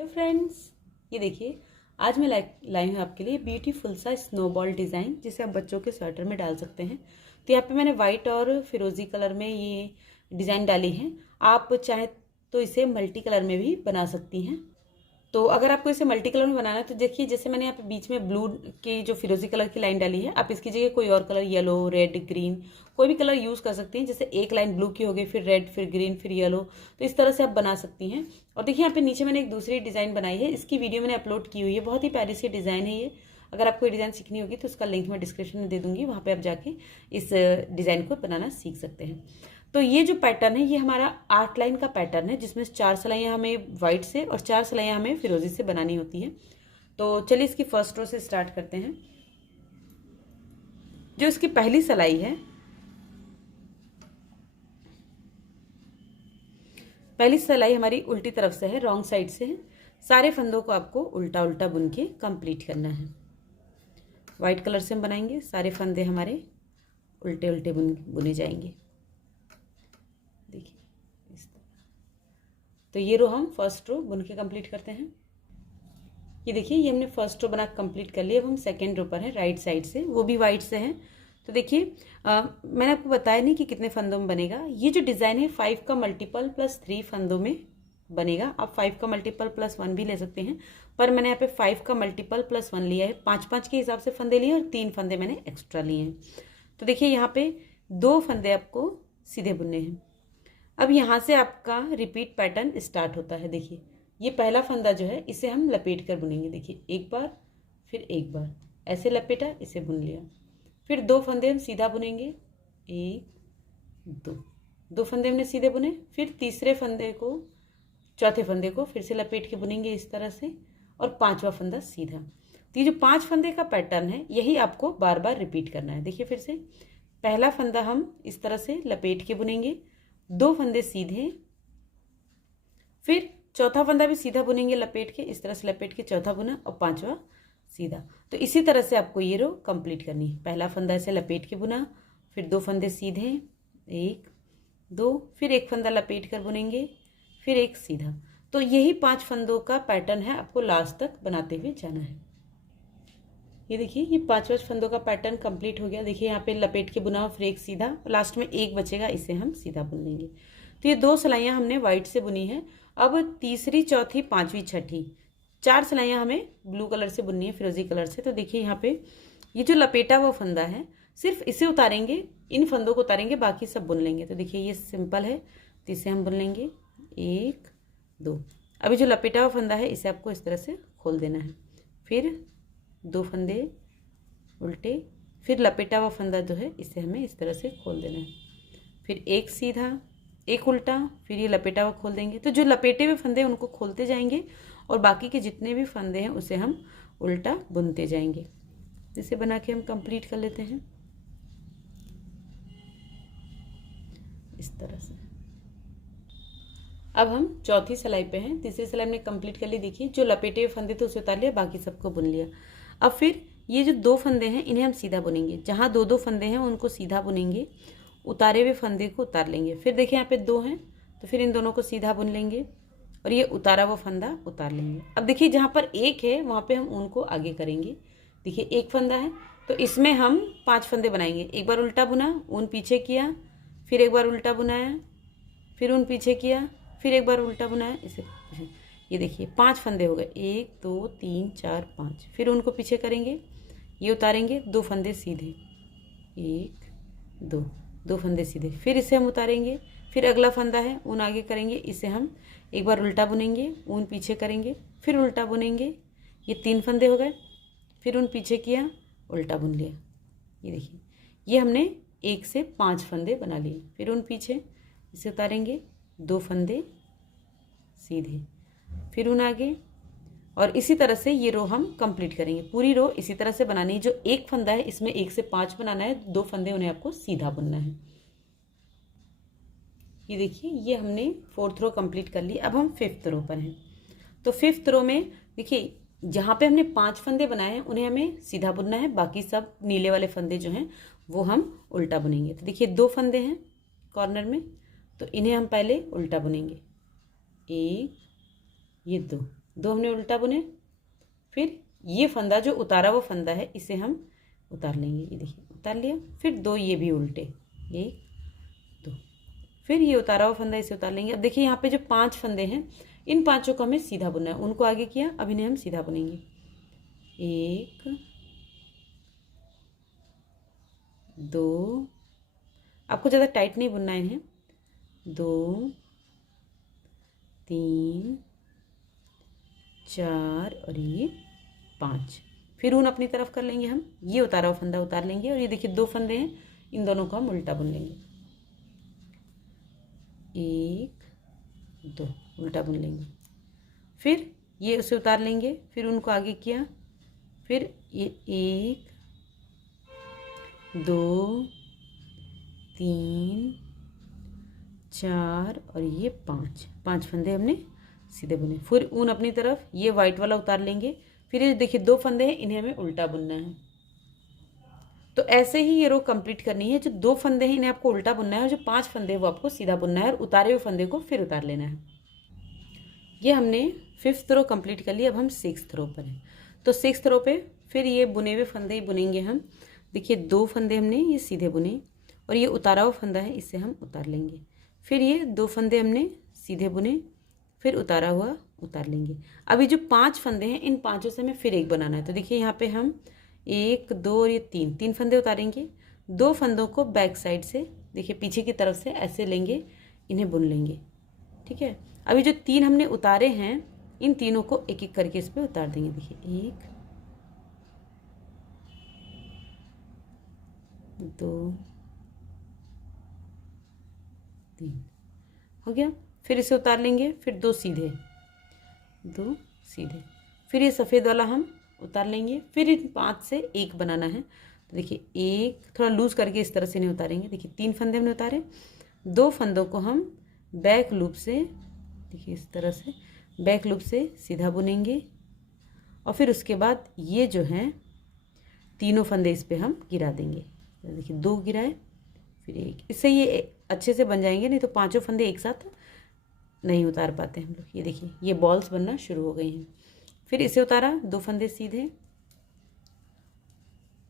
Hello friends, ये देखिए आज मैं लाई हूँ आपके लिए ब्यूटीफुल सा स्नोबॉल डिज़ाइन जिसे आप बच्चों के स्वेटर में डाल सकते हैं। तो यहाँ पे मैंने वाइट और फिरोजी कलर में ये डिज़ाइन डाली है। आप चाहे तो इसे मल्टी कलर में भी बना सकती हैं। तो अगर आपको इसे मल्टी कलर में बनाना है तो देखिए, जैसे मैंने यहाँ पे बीच में ब्लू की जो फिरोजी कलर की लाइन डाली है, आप इसकी जगह कोई और कलर येलो, रेड, ग्रीन कोई भी कलर यूज़ कर सकती हैं। जैसे एक लाइन ब्लू की हो गई, फिर रेड, फिर ग्रीन, फिर येलो, तो इस तरह से आप बना सकती हैं। और देखिए यहाँ पे नीचे मैंने एक दूसरी डिज़ाइन बनाई है, इसकी वीडियो मैंने अपलोड की हुई है। बहुत ही प्यारी सी डिज़ाइन है ये। अगर आपको ये डिज़ाइन सीखनी होगी तो उसका लिंक मैं डिस्क्रिप्शन में दे दूंगी, वहाँ पर आप जाके इस डिज़ाइन को बनाना सीख सकते हैं। तो ये जो पैटर्न है ये हमारा 8 लाइन का पैटर्न है, जिसमें 4 सिलाइयाँ हमें वाइट से और 4 सिलाइयाँ हमें फिरोजी से बनानी होती है। तो चलिए इसकी फर्स्ट रो से स्टार्ट करते हैं। जो इसकी पहली सिलाई है, पहली सिलाई हमारी उल्टी तरफ से है, रॉन्ग साइड से है। सारे फंदों को आपको उल्टा उल्टा बुन के कंप्लीट करना है। वाइट कलर से हम बनाएंगे, सारे फंदे हमारे उल्टे उल्टे बुने जाएंगे। देखिए इस तरह। तो ये रो हम फर्स्ट रो बुन के कंप्लीट करते हैं। ये देखिए, ये हमने फर्स्ट रो बना कंप्लीट कर लिया। अब हम सेकेंड रो पर है, राइट साइड से, वो भी वाइट से है। तो देखिए मैंने आपको बताया नहीं कि कितने फंदों में बनेगा। ये जो डिज़ाइन है 5 का मल्टीपल प्लस 3 फंदों में बनेगा। आप 5 का मल्टीपल प्लस 1 भी ले सकते हैं, पर मैंने यहाँ पे 5 का मल्टीपल प्लस 1 लिया है। 5-5 के हिसाब से फंदे लिए और 3 फंदे मैंने एक्स्ट्रा लिए हैं। तो देखिए यहाँ पे 2 फंदे आपको सीधे बुनने हैं। अब यहाँ से आपका रिपीट पैटर्न स्टार्ट होता है। देखिए ये पहला फंदा जो है इसे हम लपेट कर बुनेंगे। देखिए एक बार, फिर एक बार, ऐसे लपेटा, इसे बुन लिया। फिर 2 फंदे हम सीधा बुनेंगे, 1 2 फंदे हमने सीधे बुने। फिर तीसरे फंदे को, चौथे फंदे को फिर से लपेट के बुनेंगे इस तरह से, और 5वां फंदा सीधा। तो ये जो 5 फंदे का पैटर्न है यही आपको बार बार रिपीट करना है। देखिए फिर से पहला फंदा हम इस तरह से लपेट के बुनेंगे, 2 फंदे सीधे, फिर चौथा फंदा भी सीधा बुनेंगे लपेट के, इस तरह से लपेट के चौथा बुना, और 5वां सीधा। तो इसी तरह से आपको ये रो कंप्लीट करनी है। पहला फंदा ऐसे लपेट के बुना, फिर 2 फंदे सीधे, 1 2, फिर एक फंदा लपेट कर बुनेंगे, फिर एक सीधा। तो यही 5 फंदों का पैटर्न है, आपको लास्ट तक बनाते हुए जाना है। ये देखिए ये 5 फंदों का पैटर्न कंप्लीट हो गया। देखिए यहाँ पे लपेट के बुना, फिर एक सीधा, लास्ट में एक बचेगा, इसे हम सीधा बुन लेंगे। तो ये 2 सिलाइयाँ हमने वाइट से बुनी है। अब तीसरी, चौथी, पांचवी, छठी 4 सिलाइयाँ हमें ब्लू कलर से बुननी है, फिरोजी कलर से। तो देखिए यहाँ पे ये जो लपेटा हुआ फंदा है, सिर्फ इसे उतारेंगे, इन फंदों को उतारेंगे, बाकी सब बुन लेंगे। तो देखिए ये सिंपल है, तो इसे हम बुन लेंगे 1 2। अभी जो लपेटा हुआ फंदा है इसे आपको इस तरह से खोल देना है। फिर 2 फंदे उल्टे, फिर लपेटा हुआ फंदा जो है इसे हमें इस तरह से खोल देना है। फिर एक सीधा, एक उल्टा, फिर ये लपेटा हुआ खोल देंगे। तो जो लपेटे हुए फंदे उनको खोलते जाएंगे और बाकी के जितने भी फंदे हैं उसे हम उल्टा बुनते जाएंगे। इसे बना के हम कंप्लीट कर लेते हैं इस तरह से। अब हम चौथी सिलाई पे हैं। तीसरी सिलाई हमने कंप्लीट कर ली। देखिए जो लपेटे हुए फंदे थे उसे उतार लिया, बाकी सबको बुन लिया। अब फिर ये जो 2 फंदे हैं इन्हें हम सीधा बुनेंगे। जहाँ 2-2 फंदे हैं उनको सीधा बुनेंगे, उतारे हुए फंदे को उतार लेंगे। फिर देखिए यहाँ पे 2 हैं, तो फिर इन दोनों को सीधा बुन लेंगे और ये उतारा हुआ फंदा उतार लेंगे। अब देखिए जहाँ पर 1 है वहाँ पे हम उनको आगे करेंगे। देखिए 1 फंदा है तो इसमें हम 5 फंदे बनाएंगे। एक बार उल्टा बुना, ऊन पीछे किया, फिर एक बार उल्टा बुनाया, फिर ऊन पीछे किया, फिर एक बार उल्टा बुनाया, इसे ये देखिए 5 फंदे हो गए, 1 2 3 4 5। फिर उनको पीछे करेंगे, ये उतारेंगे, 2 फंदे सीधे, 1 2 फंदे सीधे, फिर इसे हम उतारेंगे। फिर अगला फंदा है, ऊन आगे करेंगे, इसे हम एक बार उल्टा बुनेंगे, ऊन पीछे करेंगे, फिर उल्टा बुनेंगे, ये 3 फंदे हो गए। फिर ऊन पीछे किया, उल्टा बुन लिया। ये देखिए ये हमने 1 से 5 फंदे बना लिए। फिर ऊन पीछे, इसे उतारेंगे, 2 फंदे सीधे, फिर ऊन आगे, और इसी तरह से ये रो हम कंप्लीट करेंगे। पूरी रो इसी तरह से बनानी है। जो 1 फंदा है इसमें 1 से 5 बनाना है, 2 फंदे उन्हें आपको सीधा बुनना है। ये देखिए ये हमने 4th रो कंप्लीट कर ली। अब हम 5th रो पर हैं। तो 5th रो में देखिए जहाँ पे हमने 5 फंदे बनाए हैं उन्हें हमें सीधा बुनना है, बाकी सब नीले वाले फंदे जो हैं वो हम उल्टा बुनेंगे। तो देखिए 2 फंदे हैं कॉर्नर में, तो इन्हें हम पहले उल्टा बुनेंगे, 1 ये 2 2 हमने उल्टा बुने, फिर ये फंदा जो उतारा हुआ फंदा है इसे हम उतार लेंगे, ये देखिए उतार लिया, फिर 2 ये भी उल्टे, 1 2, फिर ये उतारा हुआ फंदा इसे उतार लेंगे। अब देखिए यहाँ पे जो 5 फंदे हैं इन 5 को हमें सीधा बुनना है, उनको आगे किया, अब इन्हें हम सीधा बुनेंगे, 1 2, आपको ज़्यादा टाइट नहीं बुनना है इन्हें, 2 3 4 और ये 5, फिर ऊन अपनी तरफ कर लेंगे हम, ये उतारा हुआ फंदा उतार लेंगे और ये देखिए 2 फंदे हैं, इन दोनों को हम उल्टा बुन लेंगे, 1 2 उल्टा बुन लेंगे, फिर ये उसे उतार लेंगे, फिर उनको आगे किया, फिर ये 1 2 3 4 और ये 5 फंदे हमने सीधे बुने, फिर ऊन अपनी तरफ, ये वाइट वाला उतार लेंगे, फिर ये देखिए 2 फंदे हैं इन्हें हमें उल्टा बुनना है। तो ऐसे ही ये रो कंप्लीट करनी है, जो 2 फंदे हैं इन्हें आपको उल्टा बुनना है और जो 5 फंदे हैं वो आपको सीधा बुनना है और उतारे हुए फंदे को फिर उतार लेना है। ये हमने 5th रो कंप्लीट कर ली, अब हम 6th रो पर हैं। तो 6th रो पे फिर ये बुने हुए फंदे ही बुनेंगे हम, देखिए 2 फंदे हमने ये सीधे बुने और ये उतारा हुआ फंदा है इसे हम उतार लेंगे, फिर ये 2 फंदे हमने सीधे बुने, फिर उतारा हुआ उतार लेंगे। अभी जो 5 फंदे हैं इन 5 से हमें फिर एक बनाना है, तो देखिए यहाँ पे हम 1 2 और ये 3 फंदे उतारेंगे, 2 फंदों को बैक साइड से देखिए पीछे की तरफ से ऐसे लेंगे, इन्हें बुन लेंगे, ठीक है। अभी जो 3 हमने उतारे हैं इन तीनों को एक एक करके इस पर उतार देंगे, देखिए 1 2 3 हो गया, फिर इसे उतार लेंगे, फिर 2 सीधे, फिर ये सफ़ेद वाला हम उतार लेंगे, फिर इन 5 से एक बनाना है, तो देखिए 1 थोड़ा लूज करके इस तरह से नहीं उतारेंगे, देखिए 3 फंदे हमने उतारे, 2 फंदों को हम बैक लूप से देखिए इस तरह से बैक लूप से सीधा बुनेंगे और फिर उसके बाद ये जो हैं तीनों फंदे इस पर हम गिरा देंगे, देखिए 2 गिराए फिर 1, इससे ये अच्छे से बन जाएंगे, नहीं तो 5 फंदे एक साथ नहीं उतार पाते हम लोग। ये देखिए ये बॉल्स बनना शुरू हो गई हैं, फिर इसे उतारा, 2 फंदे सीधे,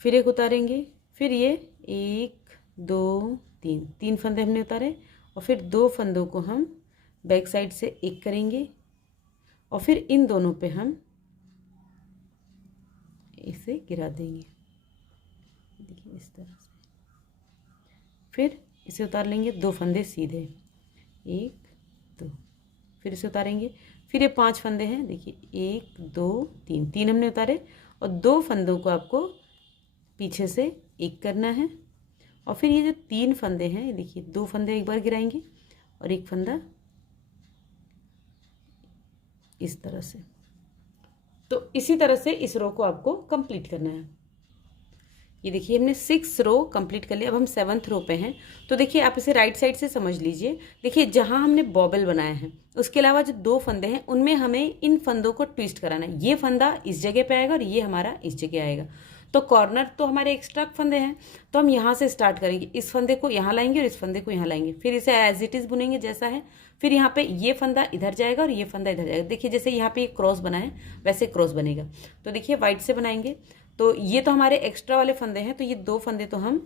फिर एक उतारेंगे, फिर ये 1 2 3 फंदे हमने उतारे और फिर 2 फंदों को हम बैक साइड से एक करेंगे और फिर इन दोनों पे हम इसे गिरा देंगे, देखिए इस तरह से, फिर इसे उतार लेंगे, 2 फंदे सीधे, 1 2, फिर इसे उतारेंगे, फिर ये 5 फंदे हैं, देखिए 1 2 3 हमने उतारे और 2 फंदों को आपको पीछे से एक करना है और फिर ये जो 3 फंदे हैं देखिए 2 फंदे एक बार गिराएंगे और एक फंदा इस तरह से। तो इसी तरह से इस रो को आपको कंप्लीट करना है। ये देखिए हमने 6 रो कंप्लीट कर लिया, अब हम 7th रो पे हैं। तो देखिए आप इसे राइट साइड से समझ लीजिए, देखिए जहां हमने बॉबल बनाया है उसके अलावा जो 2 फंदे हैं उनमें हमें इन फंदों को ट्विस्ट कराना है, ये फंदा इस जगह पे आएगा और ये हमारा इस जगह आएगा। तो कॉर्नर तो हमारे एक्स्ट्रा फंदे हैं, तो हम यहाँ से स्टार्ट करेंगे, इस फंदे को यहाँ लाएंगे और इस फंदे को यहाँ लाएंगे, फिर इसे एज इट इज बुनेंगे जैसा है, फिर यहाँ पे ये फंदा इधर जाएगा और ये फंदा इधर जाएगा। देखिए जैसे यहाँ पे एक क्रॉस बना है वैसे क्रॉस बनेगा। तो देखिए व्हाइट से बनाएंगे, तो ये तो हमारे एक्स्ट्रा वाले फंदे हैं, तो ये 2 फंदे तो हम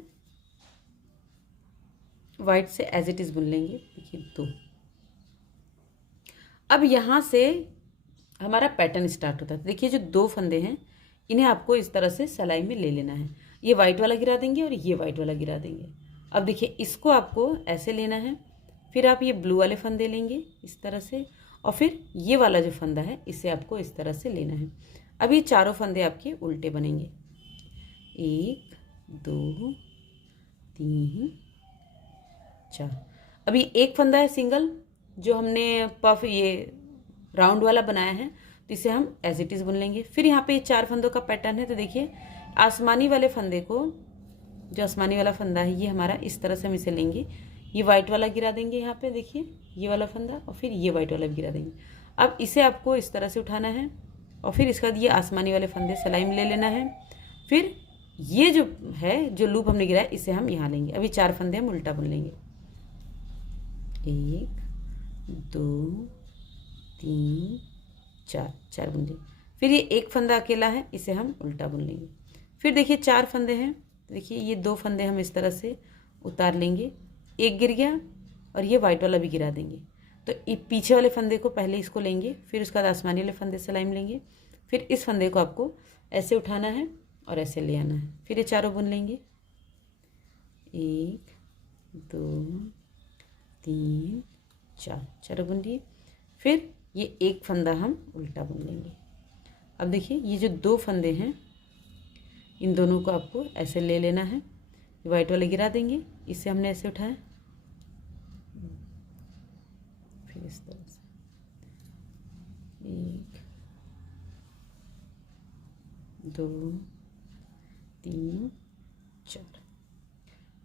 व्हाइट से एज इट इज बुन लेंगे, देखिए 2। अब यहाँ से हमारा पैटर्न स्टार्ट होता है। देखिए जो 2 फंदे हैं इन्हें आपको इस तरह से सिलाई में ले लेना है, ये वाइट वाला गिरा देंगे और ये वाइट वाला गिरा देंगे। अब देखिए इसको आपको ऐसे लेना है, फिर आप ये ब्लू वाले फंदे लेंगे इस तरह से और फिर ये वाला जो फंदा है इसे आपको इस तरह से लेना है। अब ये चारों फंदे आपके उल्टे बनेंगे, 1 2 3 4। अभी एक फंदा है सिंगल जो हमने पफ ये राउंड वाला बनाया है, तो इसे हम एज इट इज बुन लेंगे। फिर यहाँ पे ये 4 फंदों का पैटर्न है, तो देखिए आसमानी वाले फंदे को, जो आसमानी वाला फंदा है ये हमारा इस तरह से हम इसे लेंगे, ये वाइट वाला गिरा देंगे यहाँ पे, देखिए ये वाला फंदा और फिर ये वाइट वाला भी गिरा देंगे। अब इसे आपको इस तरह से उठाना है और फिर इसके बाद ये आसमानी वाले फंदे सिलाई में ले लेना है। फिर ये जो है जो लूप हमने गिराया इसे हम यहाँ लेंगे। अभी 4 फंदे हम उल्टा बुन लेंगे, 1 2 3 4 4 बुन लिए। फिर ये एक फंदा अकेला है, इसे हम उल्टा बुन लेंगे। फिर देखिए 4 फंदे हैं, देखिए ये 2 फंदे हम इस तरह से उतार लेंगे, एक गिर गया और ये वाइट वाला भी गिरा देंगे। तो पीछे वाले फंदे को पहले इसको लेंगे, फिर उसके बाद आसमानी वाले फंदे से लाइन लेंगे, फिर इस फंदे को आपको ऐसे उठाना है और ऐसे ले आना है। फिर ये चारों बुन लेंगे, 1 2 3 4, चारों बुन लिए। फिर ये एक फंदा हम उल्टा बुन लेंगे। अब देखिए ये जो 2 फंदे हैं, इन दोनों को आपको ऐसे ले लेना है, वाइट वाले गिरा देंगे, इससे हमने ऐसे उठाया, फिर इस तरह से 1 2 3 4।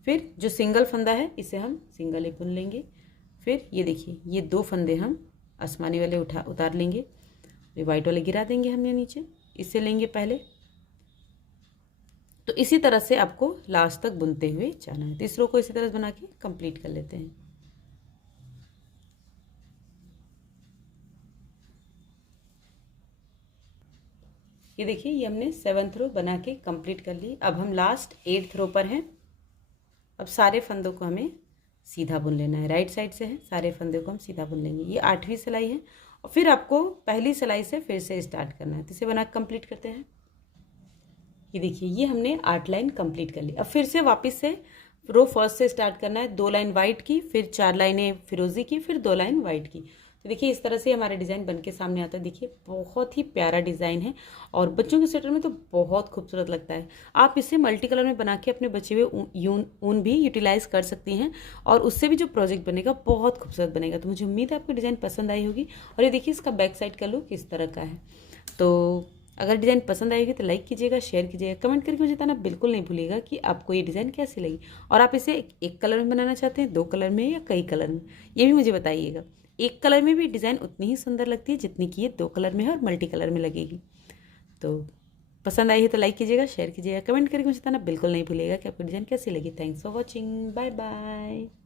फिर जो सिंगल फंदा है इसे हम सिंगल ही बुन लेंगे। फिर ये देखिए ये 2 फंदे हम आसमानी वाले उतार लेंगे, ये वाइट वाले गिरा देंगे हमने नीचे, इससे लेंगे पहले। तो इसी तरह से आपको लास्ट तक बुनते हुए जाना है। तो इस रो को इसी तरह बना के कंप्लीट कर लेते हैं। ये देखिए ये हमने 7th रो बना के कंप्लीट कर ली। अब हम लास्ट 8th रो पर हैं। अब सारे फंदों को हमें सीधा बुन लेना है, राइट साइड से है, सारे फंदों को हम सीधा बुन लेंगे। ये 8वीं सिलाई है और फिर आपको पहली सिलाई से फिर से स्टार्ट करना है। तो इसे बना कंप्लीट करते हैं। ये देखिए ये हमने 8 लाइन कंप्लीट कर ली। अब फिर से वापस से रो फर्स्ट से स्टार्ट करना है। 2 लाइन वाइट की, फिर 4 लाइनें फिरोजी की, फिर 2 लाइन वाइट की। तो देखिए इस तरह से हमारा डिज़ाइन बन के सामने आता है। देखिए बहुत ही प्यारा डिज़ाइन है और बच्चों के स्वेटर में तो बहुत खूबसूरत लगता है। आप इसे मल्टी कलर में बना के अपने बचे हुए ऊन भी यूटिलाइज कर सकती हैं और उससे भी जो प्रोजेक्ट बनेगा बहुत खूबसूरत बनेगा। तो मुझे उम्मीद है आपको डिज़ाइन पसंद आई होगी। और ये देखिए इसका बैक साइड का लुक किस तरह का है। तो अगर डिज़ाइन पसंद आएगी तो लाइक कीजिएगा, शेयर कीजिएगा, कमेंट करके मुझे बताना बिल्कुल नहीं भूलिएगा कि आपको ये डिज़ाइन कैसी लगी। और आप इसे एक कलर में बनाना चाहते हैं, 2 कलर में या कई कलर में, ये भी मुझे बताइएगा। एक कलर में भी डिज़ाइन उतनी ही सुंदर लगती है जितनी कि ये 2 कलर में है और मल्टी कलर में लगेगी। तो पसंद आई है तो लाइक कीजिएगा, शेयर कीजिएगा, कमेंट करके मुझे बताना बिल्कुल नहीं भूलिएगा कि आपको डिज़ाइन कैसी लगी। Thanks for watching, bye bye.